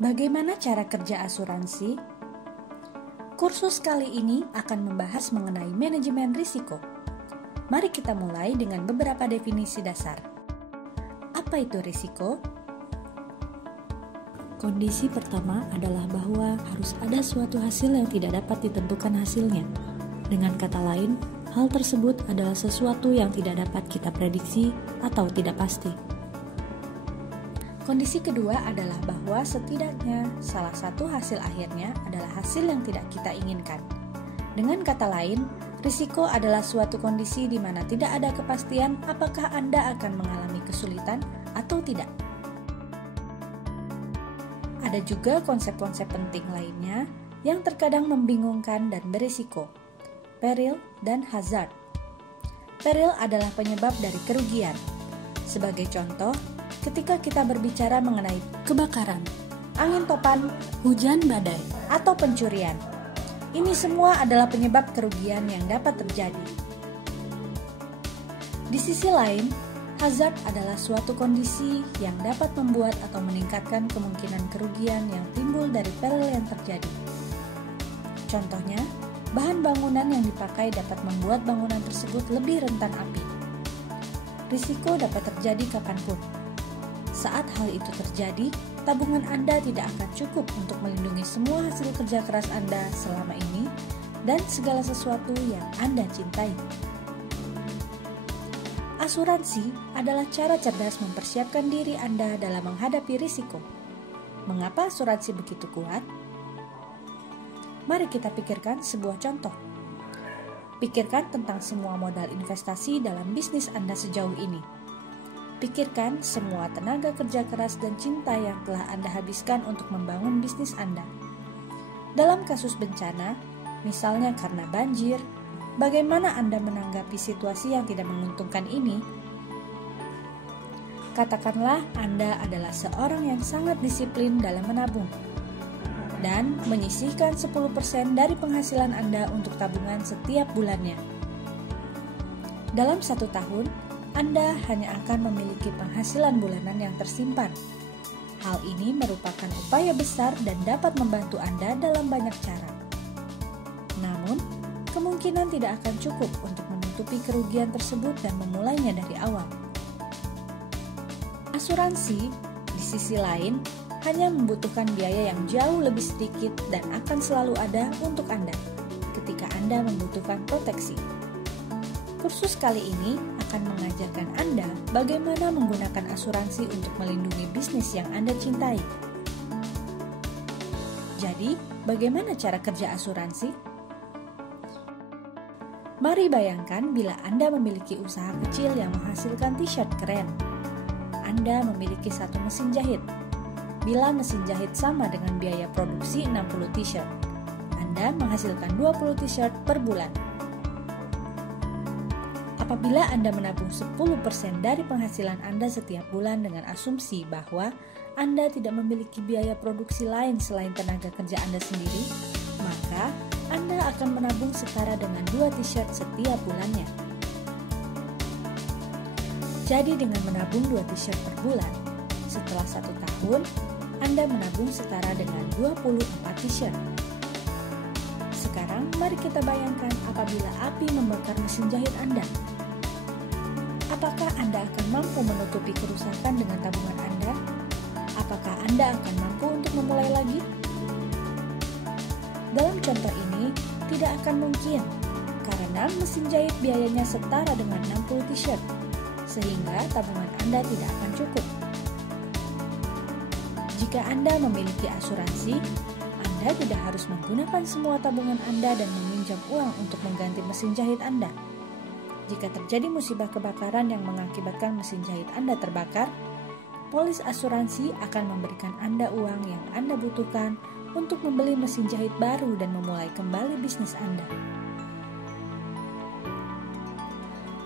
Bagaimana cara kerja asuransi? Kursus kali ini akan membahas mengenai manajemen risiko. Mari kita mulai dengan beberapa definisi dasar. Apa itu risiko? Kondisi pertama adalah bahwa harus ada suatu hasil yang tidak dapat ditentukan hasilnya. Dengan kata lain, hal tersebut adalah sesuatu yang tidak dapat kita prediksi atau tidak pasti. Kondisi kedua adalah bahwa setidaknya salah satu hasil akhirnya adalah hasil yang tidak kita inginkan. Dengan kata lain, risiko adalah suatu kondisi di mana tidak ada kepastian apakah Anda akan mengalami kesulitan atau tidak. Ada juga konsep-konsep penting lainnya yang terkadang membingungkan dan berisiko. Peril dan hazard. Peril adalah penyebab dari kerugian. Sebagai contoh, ketika kita berbicara mengenai kebakaran, angin topan, hujan badai, atau pencurian, ini semua adalah penyebab kerugian yang dapat terjadi. Di sisi lain, hazard adalah suatu kondisi yang dapat membuat atau meningkatkan kemungkinan kerugian yang timbul dari peril yang terjadi. Contohnya, bahan bangunan yang dipakai dapat membuat bangunan tersebut lebih rentan api. Risiko dapat terjadi kapanpun. Saat hal itu terjadi, tabungan Anda tidak akan cukup untuk melindungi semua hasil kerja keras Anda selama ini dan segala sesuatu yang Anda cintai. Asuransi adalah cara cerdas mempersiapkan diri Anda dalam menghadapi risiko. Mengapa asuransi begitu kuat? Mari kita pikirkan sebuah contoh. Pikirkan tentang semua modal investasi dalam bisnis Anda sejauh ini. Pikirkan semua tenaga kerja keras dan cinta yang telah Anda habiskan untuk membangun bisnis Anda. Dalam kasus bencana, misalnya karena banjir, bagaimana Anda menanggapi situasi yang tidak menguntungkan ini? Katakanlah Anda adalah seorang yang sangat disiplin dalam menabung dan menyisihkan 10% dari penghasilan Anda untuk tabungan setiap bulannya. Dalam 1 tahun, Anda hanya akan memiliki penghasilan bulanan yang tersimpan. Hal ini merupakan upaya besar dan dapat membantu Anda dalam banyak cara. Namun, kemungkinan tidak akan cukup untuk menutupi kerugian tersebut dan memulainya dari awal. Asuransi, di sisi lain, hanya membutuhkan biaya yang jauh lebih sedikit dan akan selalu ada untuk Anda ketika Anda membutuhkan proteksi. Kursus kali ini akan mengajarkan Anda bagaimana menggunakan asuransi untuk melindungi bisnis yang Anda cintai. Jadi, bagaimana cara kerja asuransi? Mari bayangkan bila Anda memiliki usaha kecil yang menghasilkan t-shirt keren. Anda memiliki 1 mesin jahit. Bila mesin jahit sama dengan biaya produksi 60 t-shirt, Anda menghasilkan 20 t-shirt per bulan. Apabila Anda menabung 10% dari penghasilan Anda setiap bulan dengan asumsi bahwa Anda tidak memiliki biaya produksi lain selain tenaga kerja Anda sendiri, maka Anda akan menabung setara dengan 2 t-shirt setiap bulannya. Jadi dengan menabung 2 t-shirt per bulan, setelah 1 tahun, Anda menabung setara dengan 24 t-shirt. Sekarang mari kita bayangkan apabila api membakar mesin jahit Anda. Apakah Anda akan mampu menutupi kerusakan dengan tabungan Anda? Apakah Anda akan mampu untuk memulai lagi? Dalam contoh ini, tidak akan mungkin, karena mesin jahit biayanya setara dengan 60 t-shirt, sehingga tabungan Anda tidak akan cukup. Jika Anda memiliki asuransi, Anda tidak harus menggunakan semua tabungan Anda dan meminjam uang untuk mengganti mesin jahit Anda. Jika terjadi musibah kebakaran yang mengakibatkan mesin jahit Anda terbakar, polis asuransi akan memberikan Anda uang yang Anda butuhkan untuk membeli mesin jahit baru dan memulai kembali bisnis Anda.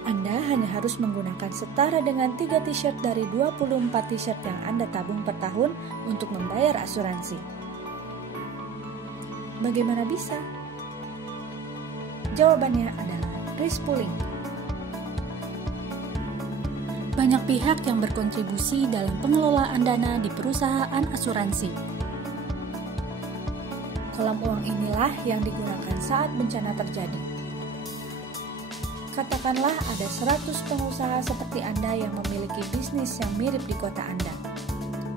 Anda hanya harus menggunakan setara dengan 3 t-shirt dari 24 t-shirt yang Anda tabung per tahun untuk membayar asuransi. Bagaimana bisa? Jawabannya adalah risk pooling. Banyak pihak yang berkontribusi dalam pengelolaan dana di perusahaan asuransi. Kolam uang inilah yang digunakan saat bencana terjadi. Katakanlah ada 100 pengusaha seperti Anda yang memiliki bisnis yang mirip di kota Anda.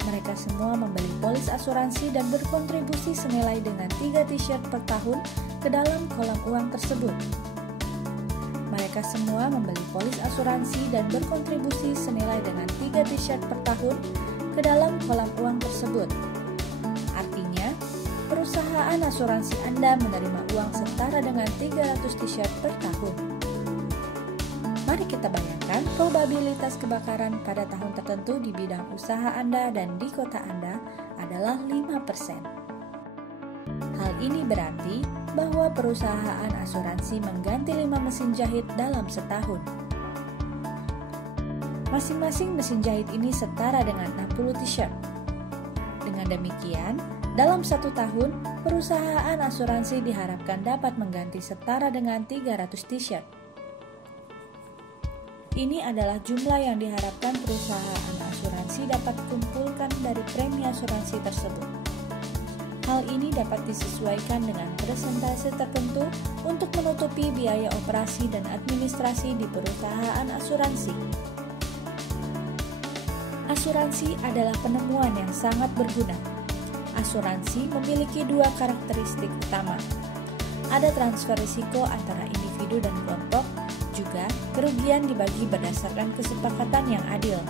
Mereka semua membeli polis asuransi dan berkontribusi senilai dengan 3 t-shirt per tahun ke dalam kolam uang tersebut. Mereka semua membeli polis asuransi dan berkontribusi senilai dengan 3 t-shirt per tahun ke dalam kolam uang tersebut. Artinya, perusahaan asuransi Anda menerima uang setara dengan 300 t-shirt per tahun. Mari kita bayangkan probabilitas kebakaran pada tahun tertentu di bidang usaha Anda dan di kota Anda adalah 5%. Hal ini berarti bahwa perusahaan asuransi mengganti 5 mesin jahit dalam setahun. Masing-masing mesin jahit ini setara dengan 60 t-shirt. Dengan demikian, dalam 1 tahun, perusahaan asuransi diharapkan dapat mengganti setara dengan 300 t-shirt. Ini adalah jumlah yang diharapkan perusahaan asuransi dapat kumpulkan dari premi asuransi tersebut. Hal ini dapat disesuaikan dengan persentase tertentu untuk menutupi biaya operasi dan administrasi di perusahaan asuransi. Asuransi adalah penemuan yang sangat berguna. Asuransi memiliki 2 karakteristik utama. Ada transfer risiko antara individu dan kelompok, juga kerugian dibagi berdasarkan kesepakatan yang adil.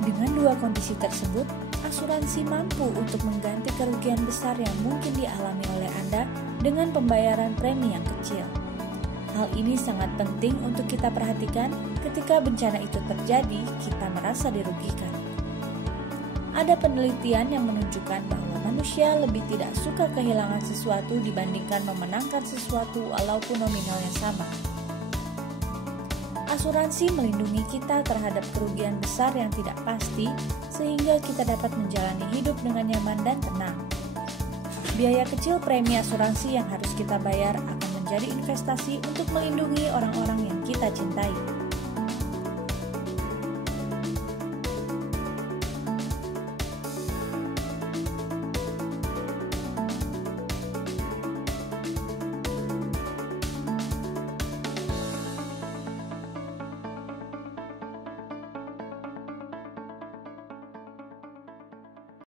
Dengan 2 kondisi tersebut, asuransi mampu untuk mengganti kerugian besar yang mungkin dialami oleh Anda dengan pembayaran premi yang kecil. Hal ini sangat penting untuk kita perhatikan ketika bencana itu terjadi, kita merasa dirugikan. Ada penelitian yang menunjukkan bahwa manusia lebih tidak suka kehilangan sesuatu dibandingkan memenangkan sesuatu walaupun nominalnya sama. Asuransi melindungi kita terhadap kerugian besar yang tidak pasti sehingga kita dapat menjalani hidup dengan nyaman dan tenang. Biaya kecil premi asuransi yang harus kita bayar akan menjadi investasi untuk melindungi orang-orang yang kita cintai.